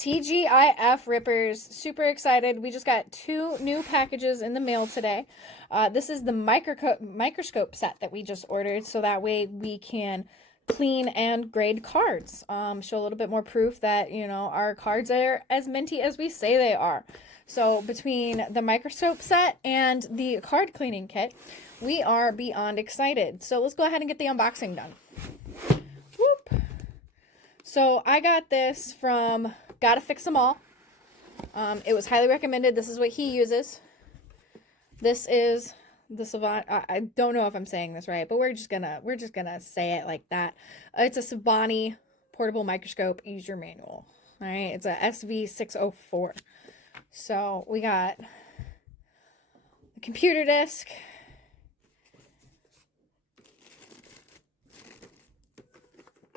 TGIF rippers. Super excited. We just got 2 new packages in the mail today. This is the microscope set that we just ordered, so that way we can clean and grade cards. Show a little bit more proof that, you know, our cards are as minty as we say they are. So between the microscope set and the card cleaning kit, we are beyond excited. So let's go ahead and get the unboxing done. Whoop. So I got this from Gotta Fix 'Em All. It was highly recommended. This is what he uses. This is the Savant. I don't know if I'm saying this right, but we're just gonna say it like that. It's a Savani portable microscope user manual. All right, it's a SV604. So we got the computer disc.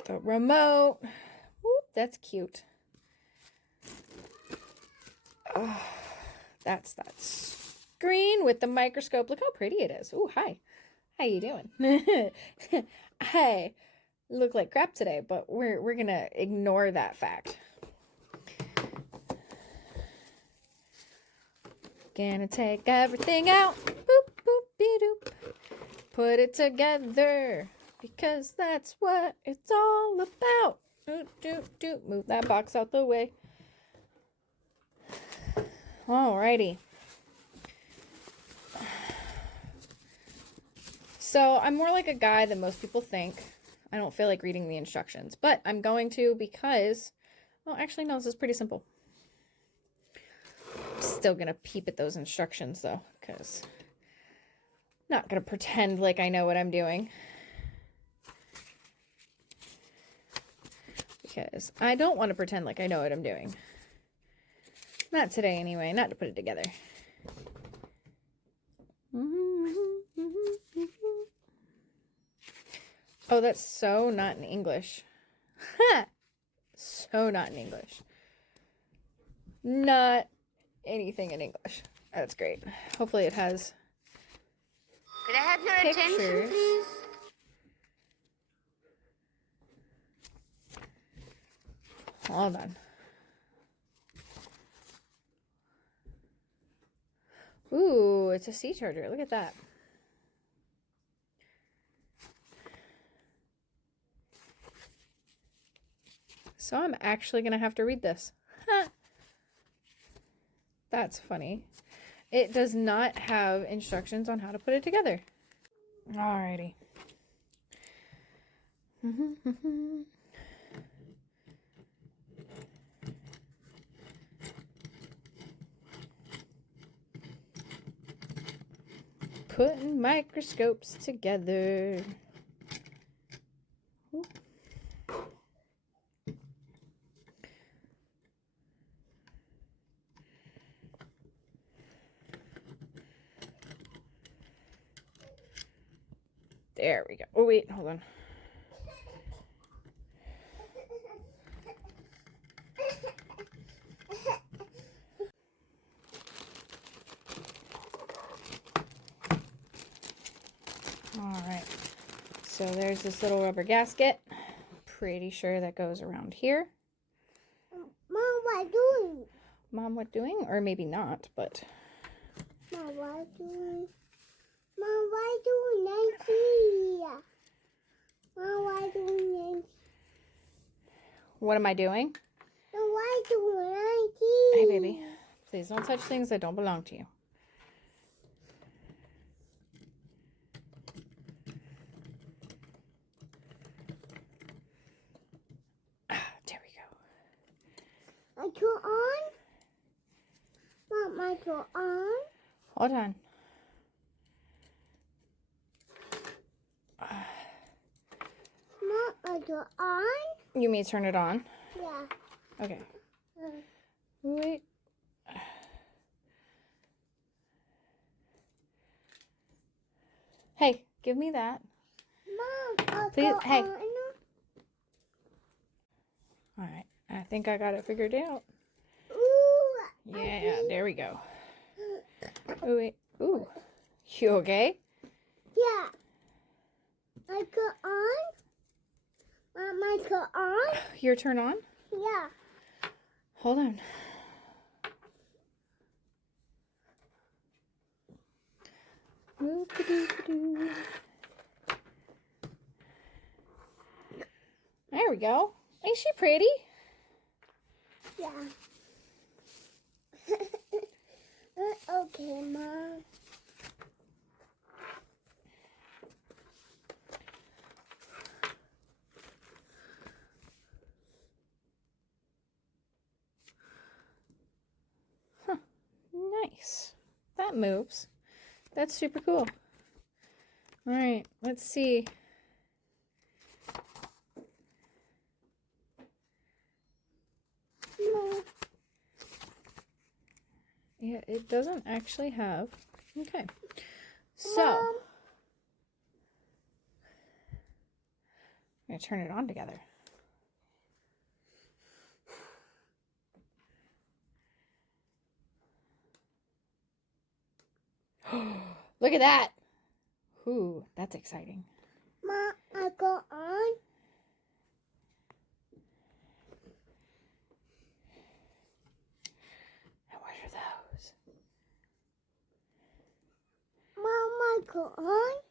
The remote. Whoop, that's cute. Oh, that's that screen with the microscope. Look how pretty it is. Oh, hi. How you doing? I look like crap today, but we're gonna ignore that fact. Gonna take everything out. Boop, boop, be doop. Put it together, because that's what it's all about. Doot, doot, doot. Move that box out the way. Alrighty. So I'm more like a guy than most people think. I don't feel like reading the instructions, but I'm going to because, well, actually, no, this is pretty simple. I'm still going to peep at those instructions, though, because I'm not going to pretend like I know what I'm doing. Because I don't want to pretend like I know what I'm doing. Not today, anyway. Not to put it together. Oh, that's so not in English. So not in English. Not anything in English. That's great. Hopefully it has Could I have your pictures. attention, please? Hold on. Ooh, it's a C charger. Look at that. So I'm actually going to have to read this. Huh. That's funny. It does not have instructions on how to put it together. Alrighty. Putting microscopes together. Ooh. There we go. Oh, wait, hold on. Alright, so there's this little rubber gasket. Pretty sure that goes around here. Mom, what doing? Mom, what doing? Or maybe not, but... Mom, what doing? Mom, what doing? Nancy. Mom, what doing? Nancy. What am I doing? Mom, what doing? Nancy. Hey, baby. Please don't touch things that don't belong to you. There we go. Micro on? Mom, micro on? Hold on. Mom, micro on? You may turn it on. Yeah. Okay. Wait. Hey, give me that. Mom, Please, hey. on. Alright, I think I got it figured out. Ooh. Yeah, there we go. Oh, wait. Ooh. You okay? Yeah. Micro on? Mom, micro on? Your turn on? Yeah. Hold on. Whoop-a-doo-ba-doo. There we go. Ain't she pretty? Yeah. Okay, Mom. Huh. Nice. That moves. That's super cool. All right, let's see. Mom. Yeah, it doesn't actually have. Okay. So, Mom. I'm going to turn it on together. Look at that. Ooh, that's exciting. Mom, I go on. And what are those? Mom, I go on.